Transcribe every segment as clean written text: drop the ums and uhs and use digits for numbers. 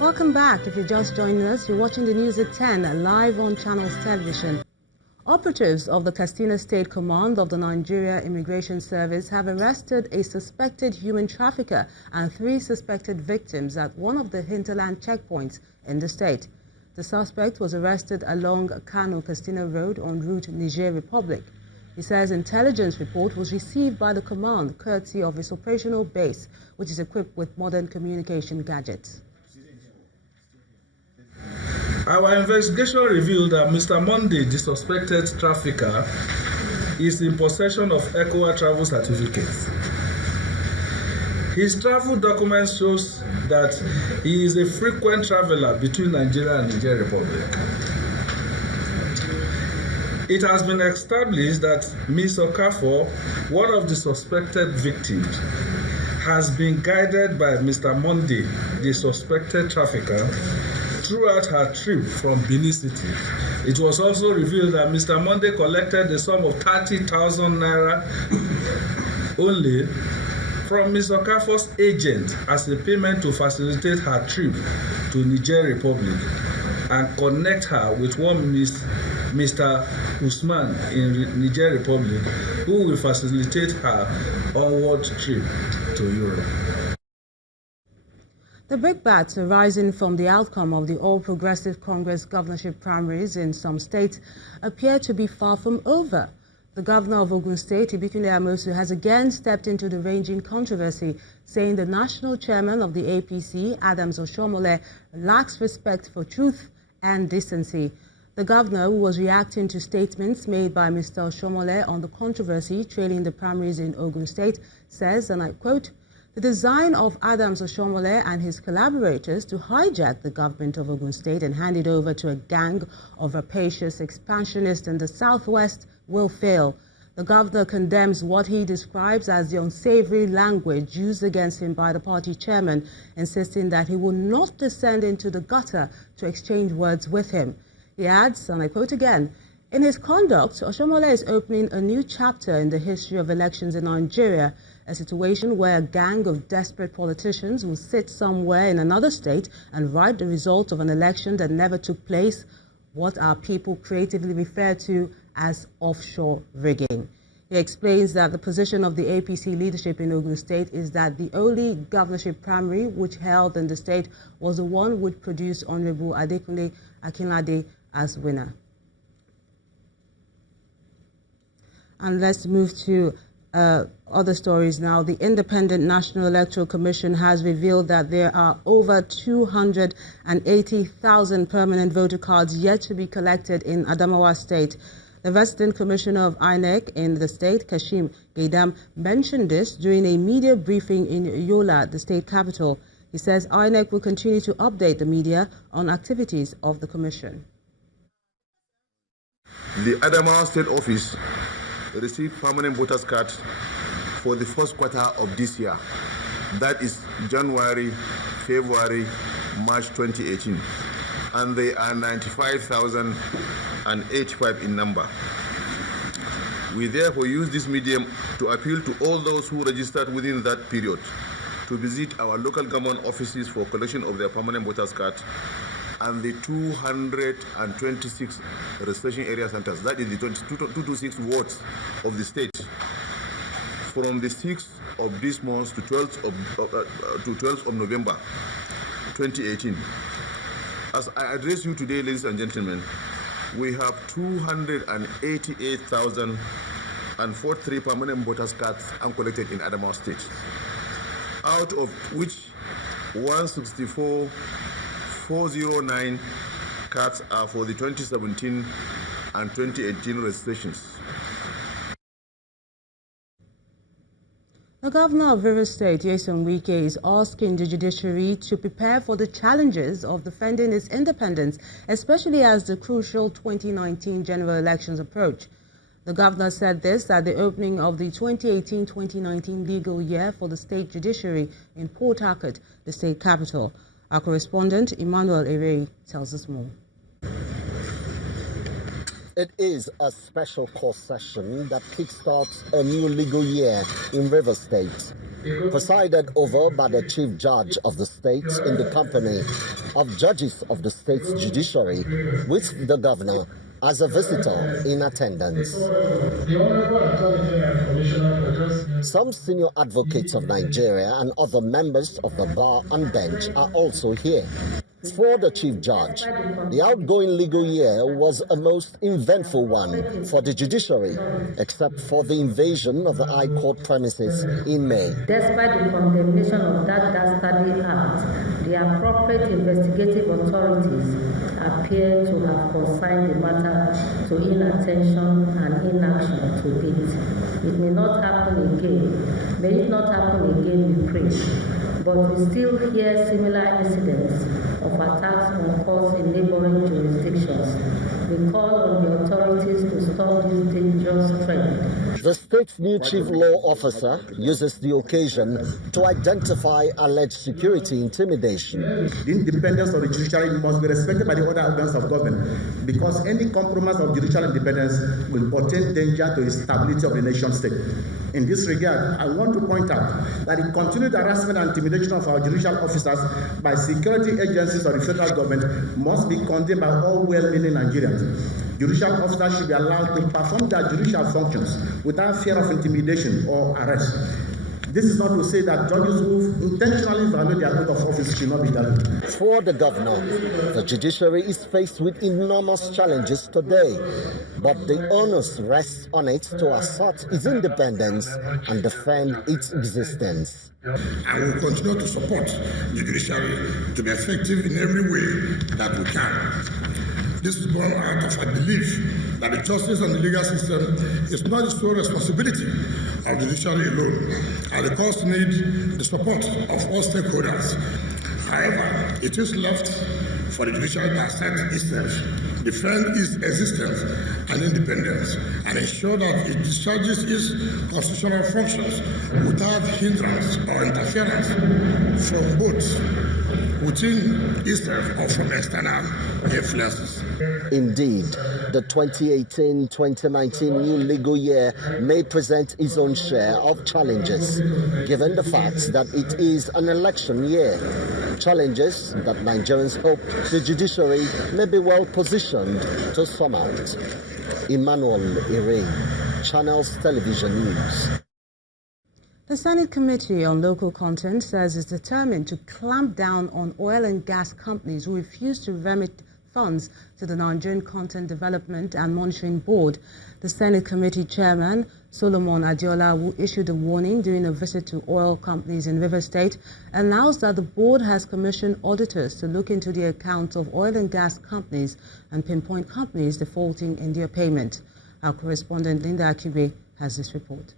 Welcome back. If you're just joining us, you're watching the news at 10 live on Channels Television. Operatives of the Katsina State Command of the Nigeria Immigration Service have arrested a suspected human trafficker and 3 suspected victims at one of the hinterland checkpoints in the state. The suspect was arrested along Kano-Katsina Road en route Niger Republic. He says intelligence report was received by the command courtesy of its operational base, which is equipped with modern communication gadgets. Our investigation revealed that Mr. Monday, the suspected trafficker, is in possession of ECOWA travel certificates. His travel document shows that he is a frequent traveler between Nigeria and Niger Republic. It has been established that Ms. Okafor, one of the suspected victims, has been guided by Mr. Monday, the suspected trafficker, throughout her trip from Benin City. It was also revealed that Mr. Monday collected the sum of 30,000 naira only from Ms. Okafor's agent as a payment to facilitate her trip to Niger Republic and connect her with one Mr. Usman in Niger Republic, who will facilitate her onward trip to Europe. The brickbats arising from the outcome of the All Progressive Congress governorship primaries in some states appear to be far from over. The governor of Ogun State, Pt.2, Amosun, has again stepped into the raging controversy, saying the national chairman of the APC, Oshiomhole, lacks respect for truth and decency. The governor, who was reacting to statements made by Mr. Oshiomhole on the controversy trailing the primaries in Ogun State, says, and I quote, "The design of Oshiomhole and his collaborators to hijack the government of Ogun State and hand it over to a gang of rapacious expansionists in the southwest will fail." The governor condemns what he describes as the unsavory language used against him by the party chairman, insisting that he will not descend into the gutter to exchange words with him. He adds, and I quote again, "In his conduct, Oshiomhole is opening a new chapter in the history of elections in Nigeria, a situation where a gang of desperate politicians will sit somewhere in another state and write the result of an election that never took place, what our people creatively refer to as offshore rigging." He explains that the position of the APC leadership in Ogun State is that the only governorship primary which held in the state was the one which produced Honorable Adekunle Akinlade as winner. And let's move to other stories now. The Independent National Electoral Commission has revealed that there are over 280,000 permanent voter cards yet to be collected in Adamawa State. The resident commissioner of INEC in the state, Kashim Gaidam, mentioned this during a media briefing in Yola, the state capital. He says INEC will continue to update the media on activities of the commission. The Adamawa State Office received permanent voters cards for the first quarter of this year. That is January, February, March 2018. And they are 95,085 in number. We therefore use this medium to appeal to all those who registered within that period to visit our local government offices for collection of their permanent voters cards and the 226 registration area centers, that is the 226 wards of the state, from the 6th of this month to 12th of November 2018. As I address you today, ladies and gentlemen, we have 288,043 permanent voters cards uncollected in Adamawa State, out of which 164,409 cards are for the 2017 and 2018 registrations. The governor of Rivers State, Nyesom Wike, is asking the judiciary to prepare for the challenges of defending its independence, especially as the crucial 2019 general elections approach. The governor said this at the opening of the 2018-2019 legal year for the state judiciary in Port Harcourt, the state capital. Our correspondent, Emmanuel Ere, tells us more. It is a special court session that kickstarts a new legal year in Rivers State. presided over by the Chief Judge of the state in the company of judges of the state's judiciary, with the governor as a visitor in attendance. Some senior advocates of Nigeria and other members of the bar and bench are also here. For the Chief Judge, the outgoing legal year was a most eventful one for the judiciary, except for the invasion of the High Court premises in May. Despite the condemnation of that dastardly act, the appropriate investigative authorities appear to have consigned the matter to inattention and inaction to it. It may not happen again. May it not happen again, we pray. But we still hear similar incidents of attacks on courts in neighboring jurisdictions. We call on the authorities to stop this dangerous trend. The state's new chief law officer uses the occasion to identify alleged security intimidation. The independence of the judiciary must be respected by the other organs of government, because any compromise of judicial independence will portend danger to the stability of the nation state. In this regard, I want to point out that the continued harassment and intimidation of our judicial officers by security agencies of the federal government must be condemned by all well-meaning Nigerians. Judicial officers should be allowed to perform their judicial functions without fear of intimidation or arrest. This is not to say that judges who intentionally violate their oath of office should not be dealt with. For the governor, the judiciary is faced with enormous challenges today, but the onus rests on it to assert its independence and defend its existence. I will continue to support the judiciary to be effective in every way that we can. This is born out of a belief that the justice and the legal system is not the sole responsibility of the judiciary alone, and the courts need the support of all stakeholders. However, it is left for the judiciary to assert itself, defend its existence and independence, and ensure that it discharges its constitutional functions without hindrance or interference from both within itself or from external influences. Indeed, the 2018-2019 new legal year may present its own share of challenges, given the fact that it is an election year. Challenges that Nigerians hope the judiciary may be well positioned to surmount. Emmanuel Ire, Channels Television News. The Senate Committee on Local Content says it's determined to clamp down on oil and gas companies who refuse to remit funds to the Nigerian Content Development and Monitoring Board. The Senate Committee Chairman, Solomon Adiola, who issued a warning during a visit to oil companies in Rivers State, announced that the board has commissioned auditors to look into the accounts of oil and gas companies and pinpoint companies defaulting in their payment. Our correspondent Linda Akibe has this report.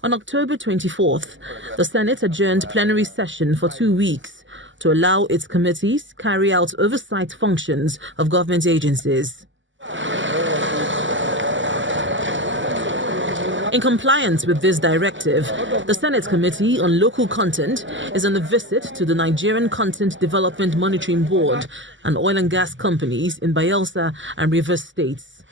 On October 24th, the Senate adjourned plenary session for 2 weeks to allow its committees carry out oversight functions of government agencies. In compliance with this directive, the Senate Committee on Local Content is on a visit to the Nigerian Content Development Monitoring Board and oil and gas companies in Bayelsa and Rivers States.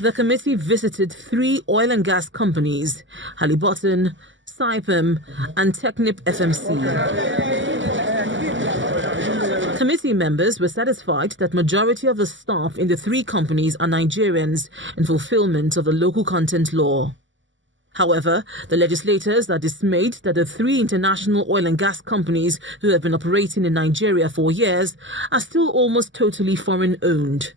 The committee visited 3 oil and gas companies, Halliburton, Saipem, and Technip FMC. Committee members were satisfied that majority of the staff in the 3 companies are Nigerians in fulfillment of the local content law. However, the legislators are dismayed that the 3 international oil and gas companies who have been operating in Nigeria for years are still almost totally foreign-owned.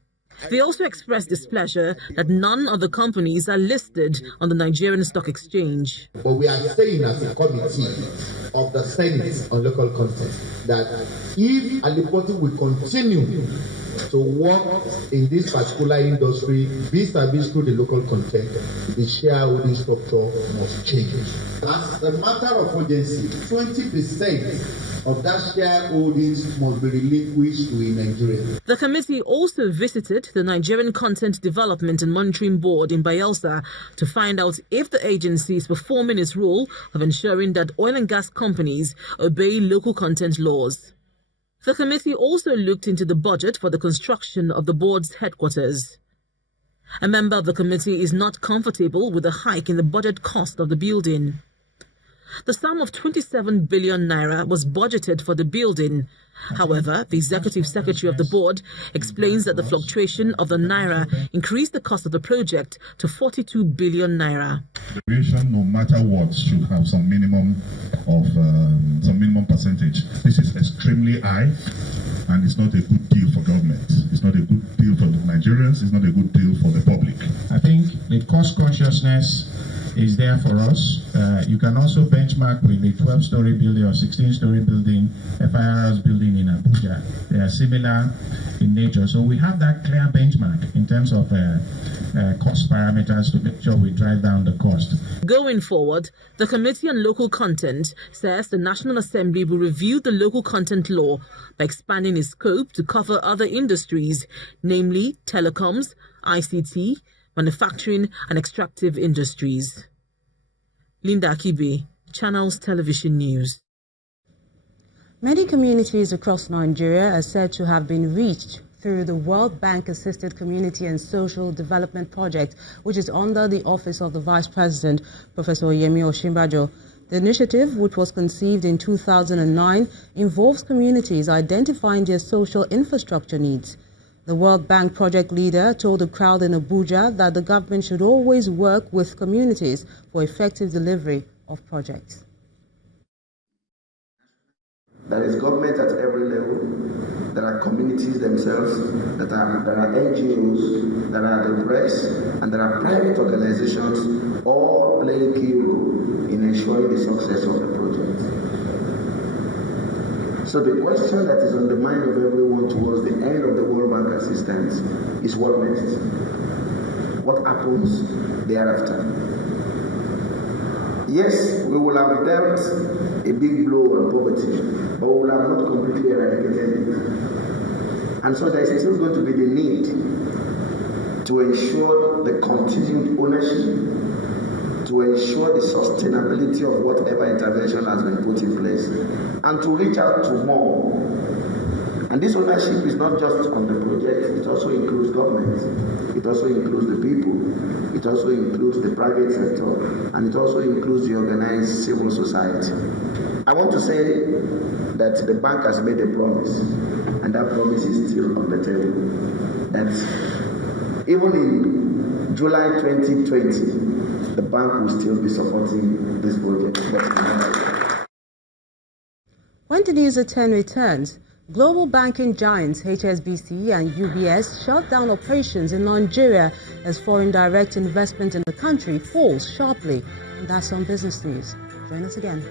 They also expressed displeasure that none of the companies are listed on the Nigerian Stock Exchange. But we are saying as a committee of the Senate on Local Content that if Halliburton will continue to work in this particular industry vis-a-vis through the local content, the shareholding structure must change. As a matter of urgency, 20% of that shareholdings must be relinquished to Nigeria. The committee also visited the Nigerian Content Development and Monitoring Board in Bayelsa to find out if the agency is performing its role of ensuring that oil and gas companies obey local content laws. The committee also looked into the budget for the construction of the board's headquarters. A member of the committee is not comfortable with the hike in the budget cost of the building. The sum of 27 billion naira was budgeted for the building. However, the executive secretary of the board explains that the fluctuation of the naira increased the cost of the project to 42 billion naira. The variation, no matter what, should have some minimum percentage. This is extremely high, and it's not a good deal for government. It's not a good deal for the Nigerians. It's not a good deal for the public. I think the cost consciousness is there for us. You can also benchmark with the 12-story building or 16-story building, FIR's building in Abuja. They are similar in nature. So we have that clear benchmark in terms of cost parameters to make sure we drive down the cost. Going forward, the Committee on Local Content says the National Assembly will review the local content law by expanding its scope to cover other industries, namely telecoms, ICT, manufacturing and extractive industries. Linda Akibe, Channels Television News. Many communities across Nigeria are said to have been reached through the World Bank-assisted Community and Social Development Project, which is under the Office of the Vice President, Professor Oshiomhole. The initiative, which was conceived in 2009, involves communities identifying their social infrastructure needs. The World Bank project leader told the crowd in Abuja that the government should always work with communities for effective delivery of projects. There is government at every level. There are communities themselves, there are NGOs, there are the press, and there are private organizations, all playing key role in ensuring the success of the project. So the question that is on the mind of everyone towards the end of the World Bank assistance is what next? What happens thereafter? Yes, we will have dealt a big blow on poverty, but we will have not completely eradicated it. And so there is still going to be the need to ensure the continued ownership, to ensure the sustainability of whatever intervention has been put in place, and to reach out to more. And this ownership is not just on the project, it also includes government, it also includes the people, it also includes the private sector, and it also includes the organized civil society. I want to say that the bank has made a promise, and that promise is still on the table, that even in July 2020, the bank will still be supporting this project. When the News at 10 returns, global banking giants HSBC and UBS shut down operations in Nigeria as foreign direct investment in the country falls sharply. And that's on Business News. Join us again.